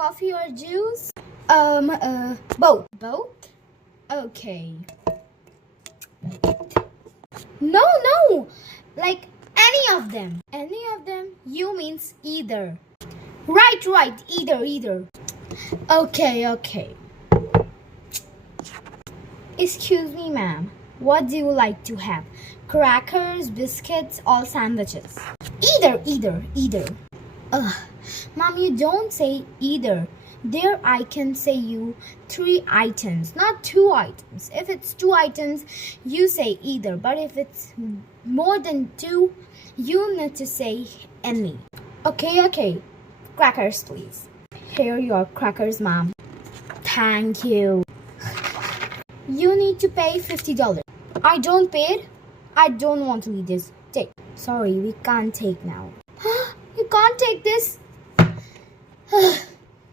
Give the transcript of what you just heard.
coffee or juice? Both. Both? Okay. No. Like any of them. Any of them? You means either. Right. Either. Okay. Excuse me, ma'am. What do you like to have? Crackers, biscuits, or sandwiches? Either. Ugh. Mom, you don't say either. There I can say you 3 items, not 2 items. If it's 2 items, you say either. But if it's more than 2, you need to say any. Okay. Crackers, please. Here are your crackers, mom. Thank you. You need to pay $50. I don't pay it. I don't want to eat this. Take. Sorry, we can't take now. You can't take this?